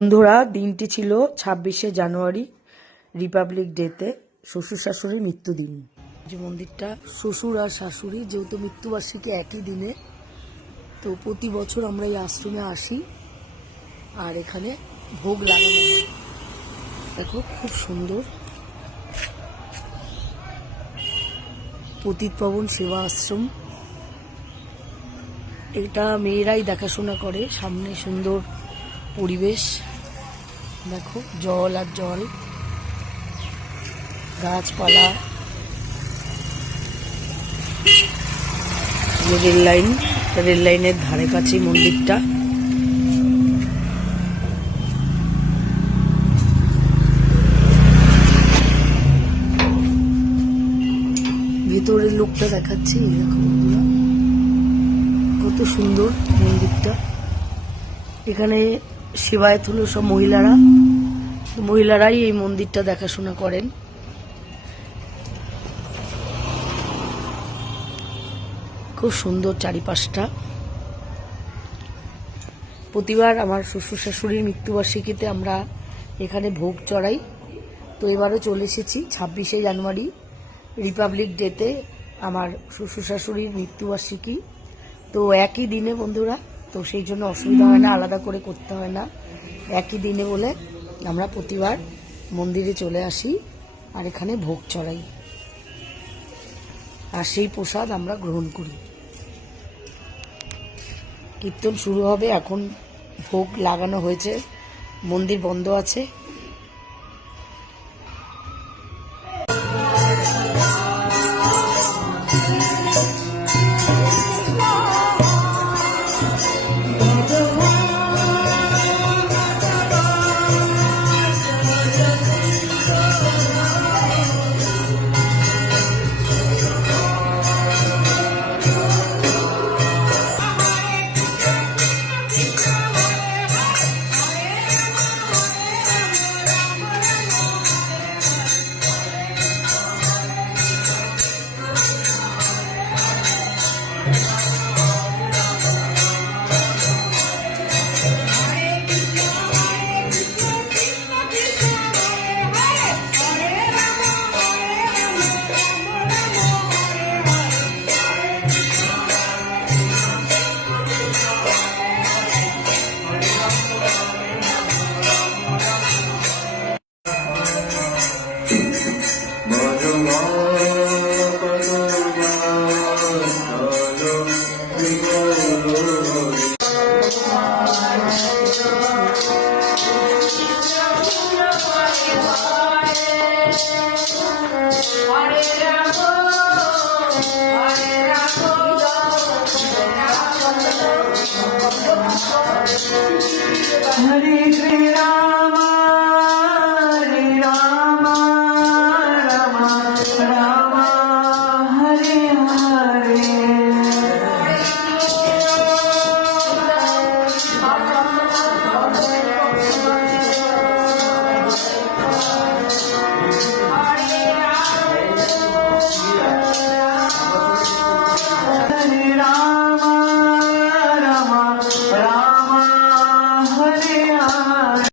বন্ধুরা, দিনটি ছিল 26শে জানুয়ারি, রিপাবলিক ডেতে শ্বশুর শাশুড়ির মৃত্যুদিন। যে মন্দিরটা, শ্বশুর আর শাশুড়ি যেহেতু মৃত্যুবার্ষিকী একই দিনে, তো প্রতি বছর আমরা এই আশ্রমে আসি আর এখানে ভোগ লাগানো হয়। দেখো খুব সুন্দর, পতিত পাবন সেবা আশ্রম। এটা মেয়েরাই দেখাশোনা করে। সামনে সুন্দর পরিবেশ, দেখো জল আর জল, গাছপালা, রেল লাইনের ধারে কাছে মন্দিরটা। ভেতরের লোকটা দেখাচ্ছি, দেখো বন্ধুরা কত সুন্দর মন্দিরটা। এখানে সেবায়েত হলো সব মহিলারাই এই মন্দিরটা দেখাশোনা করেন। খুব সুন্দর চারিপাশটা। প্রতিবার আমার শ্বশুর শাশুড়ির মৃত্যুবার্ষিকীতে আমরা এখানে ভোগ চড়াই। তো এবারও চলে এসেছি 26শে জানুয়ারি, রিপাবলিক ডেতে আমার শ্বশুর শাশুড়ির মৃত্যুবার্ষিকী। তো একই দিনে বন্ধুরা, তো সেই জন্য অসুবিধা হয় না, আলাদা করে করতে হয় না। একই দিনে বলে আমরা প্রতিবার মন্দিরে চলে আসি আর এখানে ভোগ চড়াই, আর সেই প্রসাদ আমরা গ্রহণ করি। কীর্তন শুরু হবে, এখন ভোগ লাগানো হয়েছে, মন্দির বন্ধ আছে।